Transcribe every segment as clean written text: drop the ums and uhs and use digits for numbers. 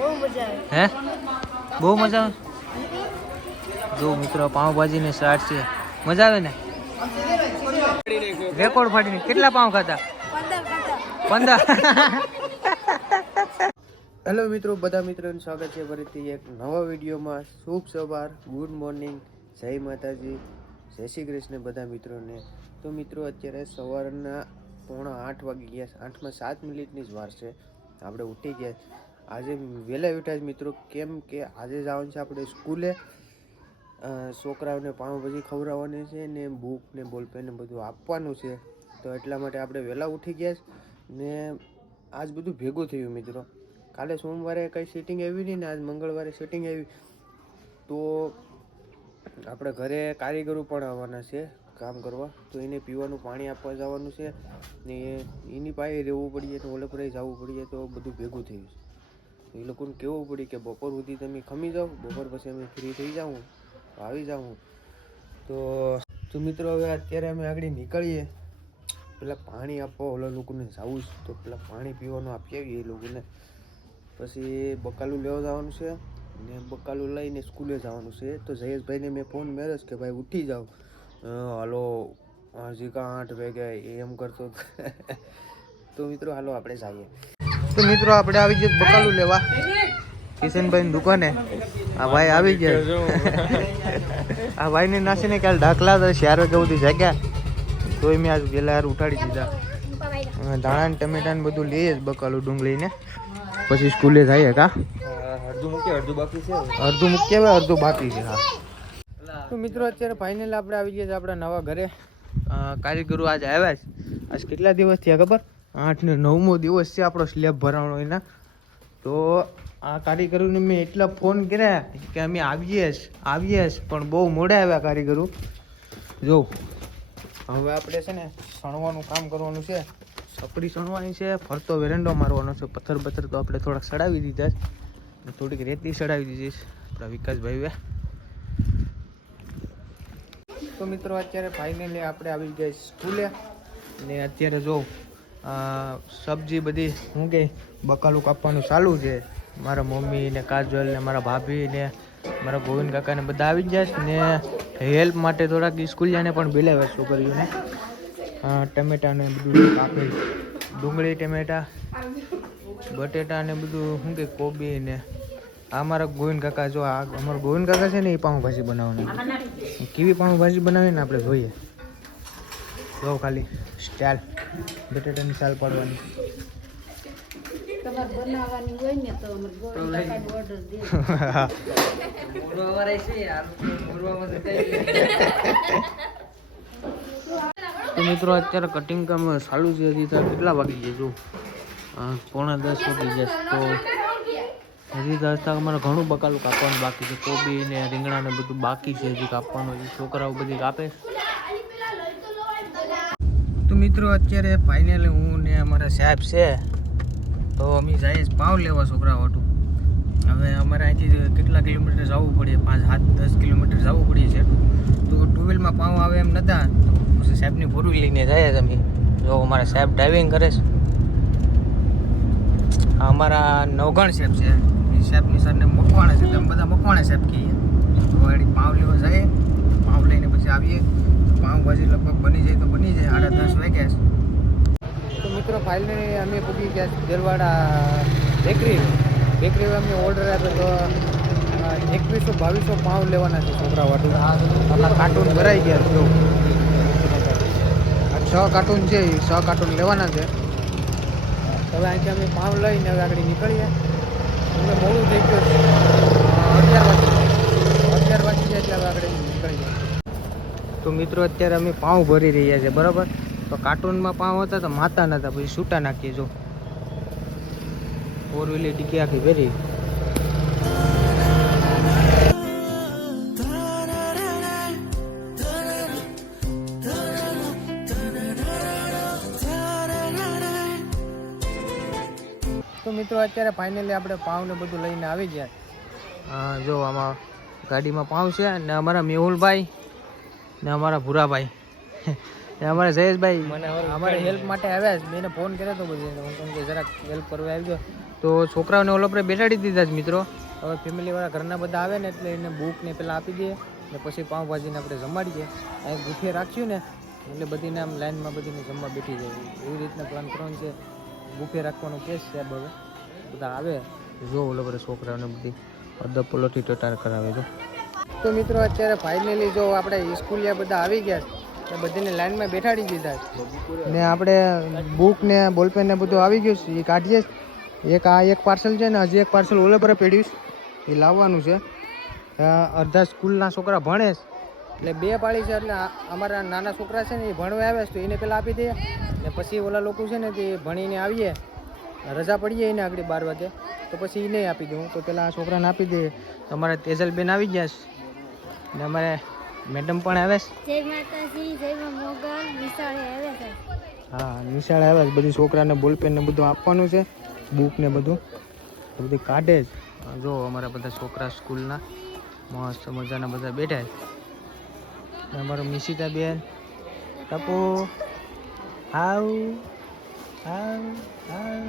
હે બહુ મજા આવે. જો મિત્રો પાઉંભાજી ને સ્ટાર્ટ છે, મજા આવે ને. રેકોર્ડ ફાડીને કેટલા પાઉં ખાતા? 15. હેલો મિત્રો, બધા મિત્રોનું સ્વાગત છે ફરીથી એક નવા વિડીયોમાં. શુભ સવાર, ગુડ મોર્નિંગ, જય માતાજી, જય શ્રી કૃષ્ણ બધા મિત્રોને. તો મિત્રો અત્યારે સવારના 7:45 વાગી ગયા. 8:07 જ વાર છે. આપણે ઉઠી ગયા. આજે વહેલા ઉઠ્યા જ મિત્રો, કેમ કે આજે જવાનું છે આપણે સ્કૂલે. છોકરાઓને પાઉંભાજી ખવડાવવાની છે ને બુક ને બોલપેન ને બધું આપવાનું છે. તો એટલા માટે આપણે વહેલા ઉઠી ગયા ને આજ બધું ભેગું થયું મિત્રો. કાલે સોમવારે કંઈ સેટિંગ આવી નહીં ને આજ મંગળવારે સેટિંગ આવી. તો આપણે ઘરે કારીગરો પણ આવવાના છે કામ કરવા. તો એને પીવાનું પાણી આપવા જવાનું છે ને એની પાસે રહેવું પડીએ તો ઓલે પર જવું પડીએ. તો બધું ભેગું થયું છે. એ લોકોને કહેવું પડી કે બપોર સુધી તમે ખમી જાઓ, બપોર પછી અમે ફ્રી થઈ જાઉં, આવી જાઉં. તો મિત્રો હવે અત્યારે અમે આગળ નીકળીએ. પેલા પાણી આપવા ઓલા લોકોને જવું છે તો પેલા પાણી પીવાનું આપી આવીએ એ લોકોને. પછી બકાલું લેવા જવાનું છે ને બકાલું લઈને સ્કૂલે જવાનું છે. તો જયેશભાઈને મેં ફોન મેળ્યો કે ભાઈ ઉઠી જાઓ, હાલો હજી 8 વાગ્યા એમ કરતો. તો મિત્રો હાલો આપણે જઈએ. તો મિત્રો આપણે આવી જઈએ બકાલું લેવા કિશનભાઈની દુકાને. આ ભાઈ આવી ગયા. આ ભાઈને નાસીને કાલ ડાકલા તો 4 વાગ્યા સુધી જાગ્યા. તોય મેં આજ વહેલા ઉઠાડી દીધા. ધાણા ને ટમેટા ને બધું લઈએ જ બકાલું ડુંગળીને. પછી સ્કૂલે જઈએ. કા અડધું મૂકીએ અડધું બાકી છે. અડધું મૂકીએ હવે અડધું બાકી છે. હા તો મિત્રો અત્યારે ફાઇનલ આપણે આવી ગયા છે આપણા નવા ઘરે. કારીગરો આજે આવ્યા છે. આજ કેટલા દિવસ થયા ખબર? 8 ને 9મો દિવસ છે આપણો સ્લેબ ભરાવાનો એના. તો આ કારીગરોને મેં એટલા ફોન કર્યા કે અમે આવીએ પણ બહુ મોડા આવ્યા કારીગરો. જો હવે આપણે છે ને સણવાનું કામ કરવાનું છે. સપડી સણવાની છે, ફરતો વેરંડો મારવાનો છે. પથ્થર તો આપણે થોડાક સડાવી દીધા છે, થોડીક રેતી સડાવી દીધી છે આપણા વિકાસભાઈએ. તો મિત્રો અત્યારે ફાઇનલી આપણે આવી ગયા સ્કૂલે ને અત્યારે જો સબ્જી બધી હું કે બકાલું કાપવાનું ચાલુ છે. મારા મમ્મી ને કાજલ ને મારા ભાભી ને મારા ગોવિંદ કાકા ને બધા આવી ગયા છે ને હેલ્પ માટે થોડાક સ્કૂલિયાને પણ બોલાવ્યા છોકરીઓને. ટમેટા ને બધું કાપે, ડુંગળી ટમેટા બટેટા ને બધું શું કે કોબી ને. આ મારા ગોવિંદ કાકા, જો આ અમારા ગોવિંદ કાકા છે ને એ પાઉંભાજી બનાવવાની. કેવી પાઉંભાજી બનાવીને આપણે જોઈએ. જો ખાલી સ્ટાઇલ બટેટાની સાલ પાડવાની. તમારે બનાવવાની હોય ને તો તો મિત્રો અત્યારે કટિંગ કામ ચાલુ છે. હજી ત્યાં કેટલા વાગી ગયા? જો 9:45 વાગી ગયા. તો હજી ત્યાં અમારે ઘણું બકાલું કાપવાનું બાકી છે. કોબી ને રીંગણા ને બધું બાકી છે હજી કાપવાનું. હજી છોકરાઓ બધી કાપે. તો મિત્રો અત્યારે ફાઇનલી હું ને અમારા સાહેબ છે તો અમે જઈએ પાવ લેવા છોકરા વાટું. હવે અમારે અહીંથી કેટલા કિલોમીટર જવું પડે? 5-7-10 કિલોમીટર જવું પડે છે. તો 2 વ્હીલમાં પાવ આવે એમ નતા, તો પછી સાહેબની 4 વ્હીલ લઈને જાય અમે. જો અમારા સાહેબ ડ્રાઇવિંગ કરે છે. અમારા નવગણ સાહેબ છે. એ સાહેબની સરને મકવાણા છે. તમે બધા મકવાણા સાહેબ કહીએ. તો એડી પાવ લેવા જાય. પાવ લઈને પછી આવીએ. પાઉંભાજી લગભગ બની જાય તો બની જાય. 10:30 વાગ્યા. તો મિત્રો ફાઇનલી અમે પૂગી ગયા દેલવાડા બેકરી. અમે ઓર્ડર આપ્યો તો 2100-2200 પાઉં લેવાના છે છોકરા વાટું. આપણા કાર્ટૂન ભરાઈ ગયા છે. 6 કાર્ટૂન છે, એ 6 કાર્ટૂન લેવાના છે. હવે અહીંથી અમે પાઉં લઈને હવે આગળ નીકળીએ. અમને મોડું થઈ ગયું છે. 11 વાગી જાય એટલે હવે આગળ નીકળીએ. તો મિત્રો અત્યારે અમે પાઉં ભરી રહ્યા છે બરાબર. તો કાર્ટૂનમાં પાઉં હતા તો માતા નતા, પછી છૂટા નાખીએ. જો 4 વ્હીલર ટીકી આખી ભરી. તો મિત્રો અત્યારે ફાઇનલી આપણે પાઉં ને બધું લઈને આવી ગયા. જો આમાં ગાડીમાં પાઉં છે ને અમારા મેહુલભાઈ ને અમારા ભૂરાભાઈ અમારે જયેશભાઈ મને અમારે હેલ્પ માટે આવ્યા છે. મેં ફોન કર્યો તો બધી હું તમને જરાક હેલ્પ કરવા આવી ગયો તો છોકરાઓને ઓલો પર બેસાડી દીધા છે મિત્રો. હવે ફેમિલીવાળા ઘરના બધા આવે ને એટલે એને બુક ને પેલા આપી દઈએ ને પછી પાઉંભાજીને આપણે જમાડીએ. અહીં ગુફે રાખ્યું ને એટલે બધીને આમ લાઈનમાં બધીને જમવા બેઠી જાય એવી રીતના પ્લાન કરવાનો છે. ગુફે રાખવાનો કેસ છે. હવે બધા આવે જો ઓલો પર છોકરાઓને બધી અડધો પોલોથી ટટાર કરાવે છે. તો મિત્રો અત્યારે ફાઇનલી જો આપણે સ્કૂલિયા બધા આવી ગયા છે બધીને લાઈનમાં બેઠાડી દીધા ને આપણે બુક ને બોલપેન ને બધું આવી ગયું છે. એ કાઢીએ એક પાર્સલ છે ને હજી એક પાર્સલ ઓલે પર પડ્યું છે એ લાવવાનું છે. અડધા સ્કૂલના છોકરા ભણે એટલે બે પાળી છે એટલે અમારા નાના છોકરા છે ને એ ભણવા આવે છે તો એને પહેલાં આપી દઈએ ને પછી ઓલા લોકો છે ને તે ભણીને આવીએ રજા પડીએ એને આગળ 12 વાગે તો પછી એને આપી દઉં. તો પહેલાં આ છોકરાને આપી દઈએ. તો અમારા તેજલબેન આવી ગયા છે ને અમારે મેડમ પણ આવે છે. જય માતાજી, જય મોગલ, નિશાળે આવે છે. હા નિશાળે આવે છે. બધી છોકરાને બોલપેન ને બધું આપવાનું છે બુક ને બધું તો બધું કાઢે જ. જો અમારા બધા છોકરા સ્કૂલના મસ્ત મજાના બધા બેઠા છે. અમારું મિશિતાબેન ટપુ હાવ હાવ હાવ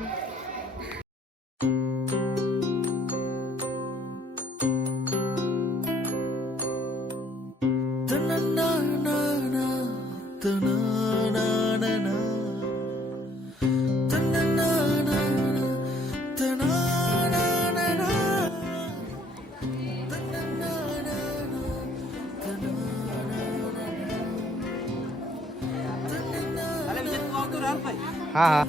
હા હા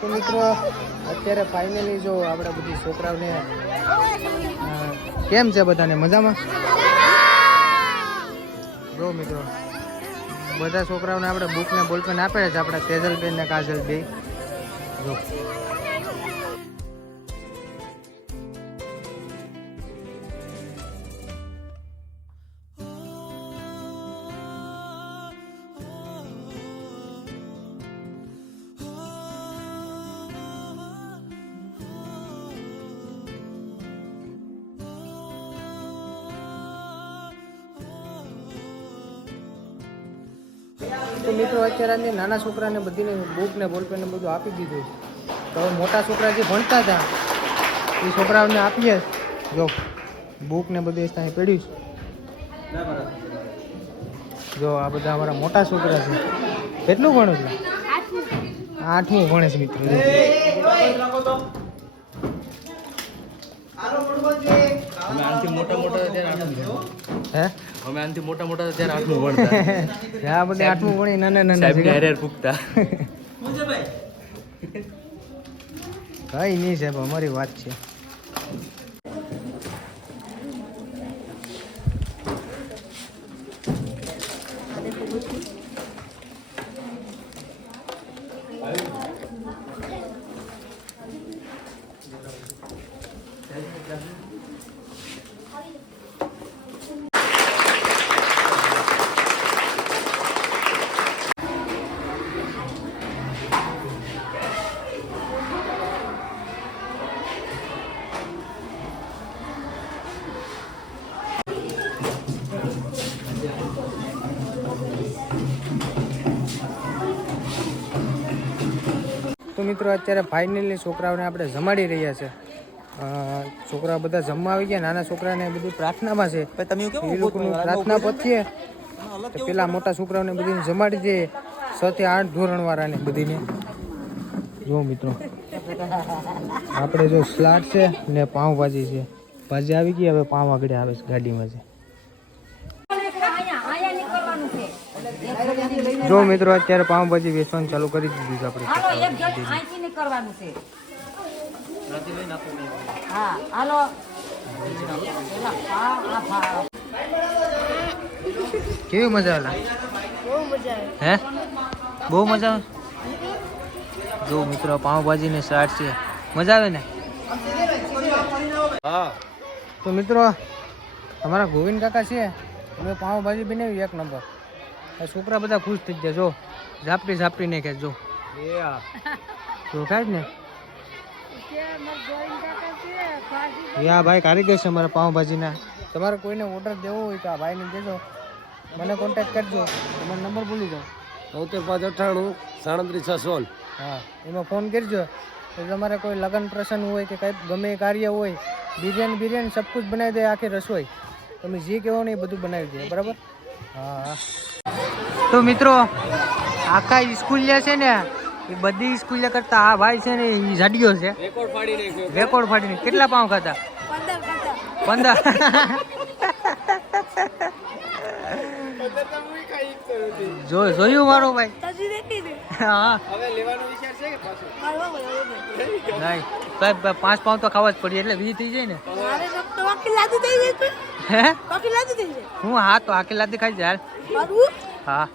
તો મિત્રો અત્યારે ફાઇનલી જો આપણે બધી છોકરાઓને કેમ છે બધાને મજામાં જો મિત્રો બધા છોકરાઓને આપણે બુક ને બોલપેન આપે છે. આપણે તેજલબેન ને કાજલ બે જો તો મિત્રો અત્યારે નાના છોકરાને બધીને બુક ને બોલપેન ને બધું આપી દીધું છે. તો હવે મોટા છોકરા જે ભણતા હતા એ છોકરાઓને આપીએ જો બુક ને બધું ત્યાં પડ્યું છે. જો આ બધા અમારા મોટા છોકરા છે. કેટલું ભણો છે? 8મું ભણે છે મિત્રો. અમે આનાથી મોટા ત્યારે 8મું હે અમે આનાથી મોટા ત્યારે 8મું ભણતા. આ બધે 8મું ભણી નાના નાના પૂગતા. કઈ નહીં સાહેબ અમારી વાત છે. તો મિત્રો અત્યારે ફાઇનલી છોકરાઓને આપણે જમાડી રહ્યા છે. છોકરા બધા જમવા આવી ગયા. નાના છોકરાને બધી પ્રાર્થનામાં છે. એ લોકોનું પ્રાર્થના પતીએ તો પેલા મોટા છોકરાઓને બધીને જમાડી દે. 6 થી 8 ધોરણવાળાને બધીને. જો મિત્રો આપણે જો સલાડ છે ને પાઉંભાજી છે. ભાજી આવી ગઈ, હવે પાઉં આગળ આવે છે ગાડીમાં છે. જો મિત્રો અત્યારે પાઉંભાજી વેચવાનું ચાલુ કરી દીધું છે આપણે. કેવી મજા આવે? હે બહુ મજા આવે. જો મિત્રો પાઉંભાજી ને શાક છે, મજા આવે ને? હા. તો મિત્રો અમારા ગોવિંદ કાકા છે, અમે પાઉંભાજી બનાવી 1 નંબર. છોકરા બધા ખુશ થઈ ગયા. જો ઝાપટી ને કે જો ખાય ને. યા ભાઈ કારીગર છે અમારા પાઉંભાજીના. તમારે કોઈને ઓર્ડર દેવો હોય તો આ ભાઈને દેજો, મને કોન્ટેક્ટ કરજો. તમારો નંબર ભૂલી જાઓ. 7358 હા, એમાં ફોન કરજો. તો તમારે કોઈ લગ્ન પ્રસંગ હોય કે કંઈ ગમે એ કાર્ય હોય, બિરયાની સબ કુછ બનાવી દે. આખી રસોઈ તમે જે કહેવો ને એ બધું બનાવી દે. બરાબર? હા. તો મિત્રો આખા સ્કૂલ છે ને એ બધી સ્કૂલ કરતા આ ભાઈ છે ને એ જાડિયો છે. રેકોર્ડ ફાડીને કેટલા પાઉં ખાતા? 15. જોયું મારો ભાઈ? હા. નહીં 5 પાઉં તો ખાવા જ પડી એટલે 20 થઈ જાય ને. હે હું હા તો આખી લાદી ખાઈ જાય. હા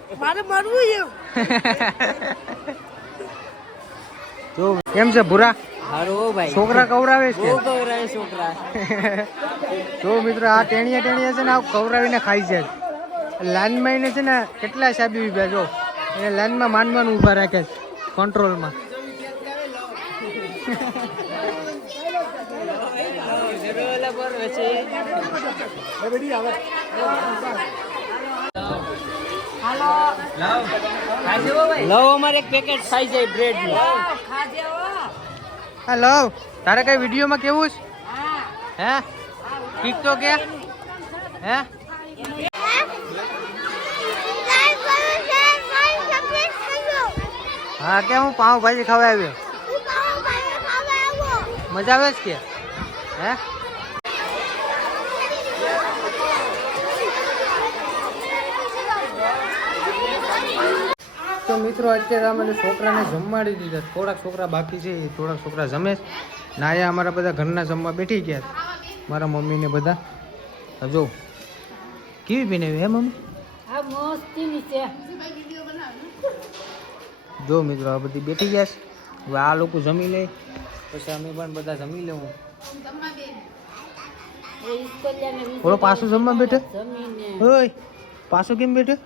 જો કેમ છે ભૂરા? છોકરા કવરાવે છે. જો મિત્રો આ ટેણીયા છે ને આ કવરાવીને ખાઈ છે. લાઈનમાં એને છે ને કેટલા સાબી ઉભા. જો એને લાઈનમાં માનવાનું ઊભા રાખે છે કંટ્રોલમાં. હેલો, તારે કઈ વિડીયોમાં કેવું છે? હે ઠીક તો કે હે હા કે હું પાઉંભાજી ખાવા આવ્યો. મજા આવે છે કે હે? તો મિત્રો અત્યારે અમે છોકરાને જમવાડી દીધા. થોડાક છોકરા બાકી છે, થોડાક છોકરા જમે છે. નાયા અમારા બધા ઘરના જમવા બેઠી ગયા. મારા મમ્મી ને બધા. જો કેવી બનાવી હે મમ્મી? જો મિત્રો આ બધી બેઠી ગયા છે. હવે આ લોકો જમી લે પછી અમે પણ બધા જમી લેવું. થોડો પાછું જમવા બેઠે હોય. પાછું કેમ બેઠે?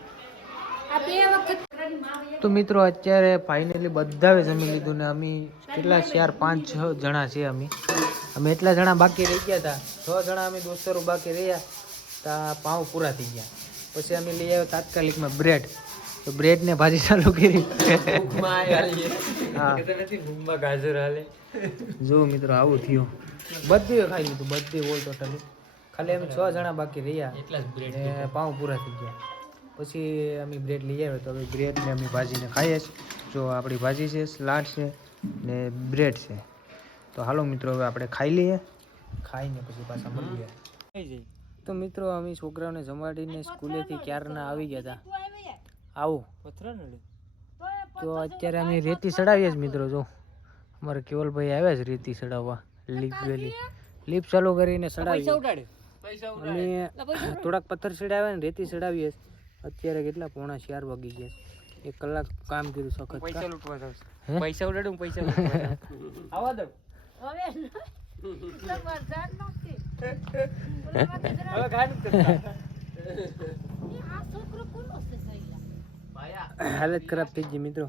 તો મિત્રો અત્યારે ફાઇનલી બધાએ જમી લીધું ને અમે કેટલા 4, 5, 6 જણા છે. અમે એટલા જણા બાકી રહી ગયા હતા. 6 જણા અમે દોસ્તરો બાકી રહ્યા તા. પાઉં પૂરા થઈ ગયા. પછી અમે લઈ આવ્યા તાત્કાલિકમાં બ્રેડ. તો બ્રેડ ને ભાજી ચાલુ કરી. ગાજર હાલે. જો મિત્રો આવું થયું. બધું ખાઈ લીધું, બધું ઓલ ટોટલી. ખાલી અમે 6 જણા બાકી રહ્યા એટલા જ બ્રેડ પાઉં પૂરા થઈ ગયા. પછી અમે બ્રેડ લઈ આવ્યા. તો હવે બ્રેડને અમે ભાજીને ખાઈએ છીએ. જો આપણી ભાજી છે, સલાડ છે ને બ્રેડ છે. તો હાલો મિત્રો હવે આપણે ખાઈ લઈએ. ખાઈને પછી પાછા મળીએ. તો મિત્રો અમે છોકરાઓને જમાડીને સ્કૂલેથી ક્યારના આવી ગયા હતા. આવું તો અત્યારે અમે રેતી ચડાવીએ જ મિત્રો. જો અમારે કેવલભાઈ આવ્યા છે રેતી ચડાવવા. લીપ ચાલુ કરીને ચડાવીએ. અમે થોડાક પથ્થર ચડાવ્યા ને રેતી ચડાવીએ. અત્યારે કેટલા 3:45 વાગી ગયા. 1 કલાક કામ કર્યું સખત. પૈસા ઉડાડું પૈસા આવા દઉં. હાલત ખરાબ થઈ ગઈ મિત્રો.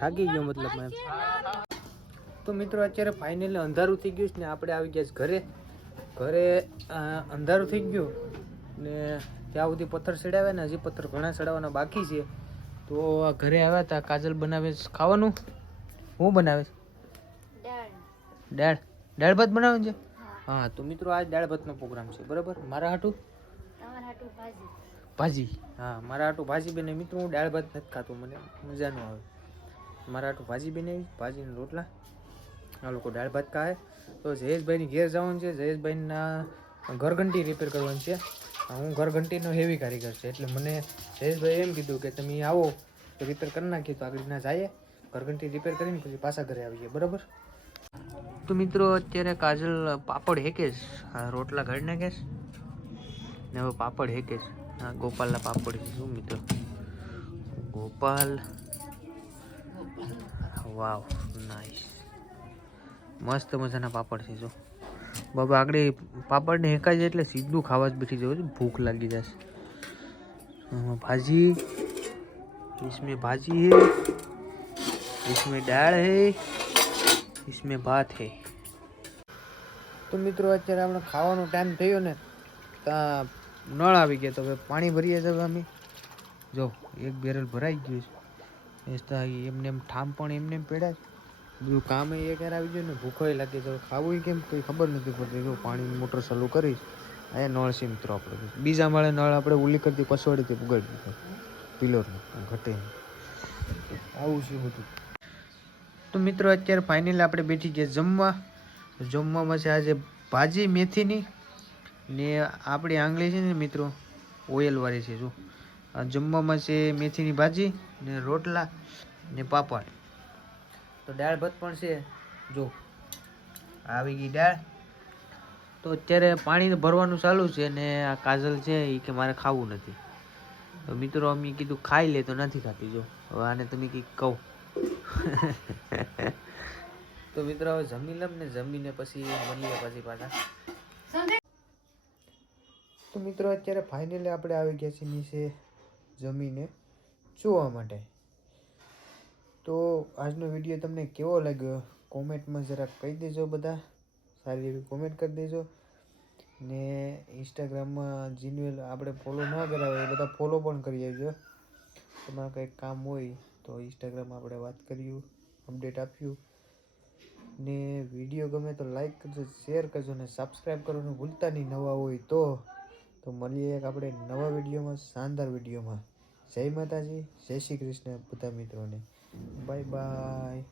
થાકી ગયો મતલબ. તો મિત્રો અત્યારે ફાઇનલી અંધારું થઈ ગયું છે ને આપણે આવી ગયા ઘરે. અંધારું થઈ ગયું ને ત્યાં સુધી પથ્થર ચડાવ્યા ને હજી પથ્થર ઘણા ચડાવવાના બાકી છે. તો ઘરે આવ્યા હતા. કાજલ બનાવે ખાવાનું. હું બનાવે દાળ. દાળ ભાત બનાવવાનું છે? હા તો મિત્રો આજ દાળ ભાતનો પ્રોગ્રામ છે બરાબર. મારા હાટું તમારા હાટુ ભાજી. ભાજી. હા મારા હાટું ભાજી બને. મિત્રો હું દાળ ભાત નથી ખાતો, મને મજા ન આવે. મારા હાટું ભાજી બનાવી, ભાજીના રોટલા. આ લોકો દાળ ભાત ખાય. તો જયેશભાઈની ઘેર જવાનું છે. જયેશભાઈના ઘરઘંટી રિપેર કરવાની છે. હું ઘરઘંટીનો હેવી કારીગર છે એટલે મને જયેશભાઈ એમ કીધું કે તમે આવો તો રિપેર કરી નાખીએ. તો આગળ ના જઈએ ઘરઘંટી રિપેર કરીને પછી પાછા ઘરે આવીએ બરાબર. તો મિત્રો અત્યારે કાજલ પાપડ હેકે છે. આ રોટલા ઘડી નાખે છે ને હવે પાપડ હેકે છે. હા ગોપાલના પાપડ છે શું મિત્રો? ગોપાલ, વાવ નાઈસ, મસ્ત મજાના પાપડ છે જો બાબા. આગળ પાપડને હેકાય છે એટલે સીધું ખાવા જ બેઠી જવું છે. ભૂખ લાગી જશે. भाजी, इसमें भाजी है, इसमें दाल है, इसमें भात है. તો મિત્રો અત્યારે આપણે ખાવાનો ટાઈમ થયો ને ત્યાં નળ આવી ગયા. તો હવે પાણી ભરીએ છીએ અમે. જો એક બેરલ ભરાઈ ગયું છે. એમને એમ ઠામ પણ એમને એમ પેડાય. બધું કામ એ ક્યારે આવી ગયું ને ભૂખોય લાગે તો ખાવું કેમ કંઈ ખબર નથી પડતી. જો પાણીની મોટર ચાલુ કરીશ. અહીંયા નળ છે મિત્રો આપણે. બીજા માળે નળ આપણે ઉલી કરતી પસવાડીથી પુગાડી દીધો પિલરનું ઘટે. આવું છે બધું. તો મિત્રો અત્યારે ફાઇનલી આપણે બેઠી ગયા જમવા. જમવામાં છે આજે ભાજી મેથીની ને આપણી આંગળી છે ને મિત્રો ઓઇલવાળી છે. જો આ જમવામાં છે મેથીની ભાજી ને રોટલા ને પાપડ. તો દાળ ભાત પણ છે. જો આવી ગઈ દાળ. તો અત્યારે પાણી ભરવાનું ચાલુ છે ને આ કાજલ છે એ કે મારે ખાવું નથી. તો મિત્રો અમે કીધું ખાઈ લે તો નથી ખાતી. જો હવે આને તમે કંઈક કહો. તો મિત્રો હવે જમી લમ ને જમીને પછી મળીએ પછી પાછા. તો મિત્રો અત્યારે ફાઇનલી આપણે આવી ગયા છીએ નીચે જમીને જોવા માટે. તો આજનો વિડીયો તમને કેવો લાગ્યો કોમેન્ટમાં જરાક કહી દેજો. બધા સારી એવી કોમેન્ટ કરી દેજો. ને ઇન્સ્ટાગ્રામમાં જીનવેલ આપણે ફોલો ન કરાવે એ બધા ફોલો પણ કરી આવજો. તમારે કંઈક કામ હોય તો ઇન્સ્ટાગ્રામમાં આપણે વાત કર્યું, અપડેટ આપ્યું. ને વિડીયો ગમે તો લાઈક કરજો, શેર કરજો ને સબસ્ક્રાઈબ કરવાનું ભૂલતા નહીં નવા હોય તો મળીએ એક આપણે નવા વિડીયોમાં, શાનદાર વિડીયોમાં. જય માતાજી, જય શ્રી કૃષ્ણ બધા મિત્રોને. Bye bye.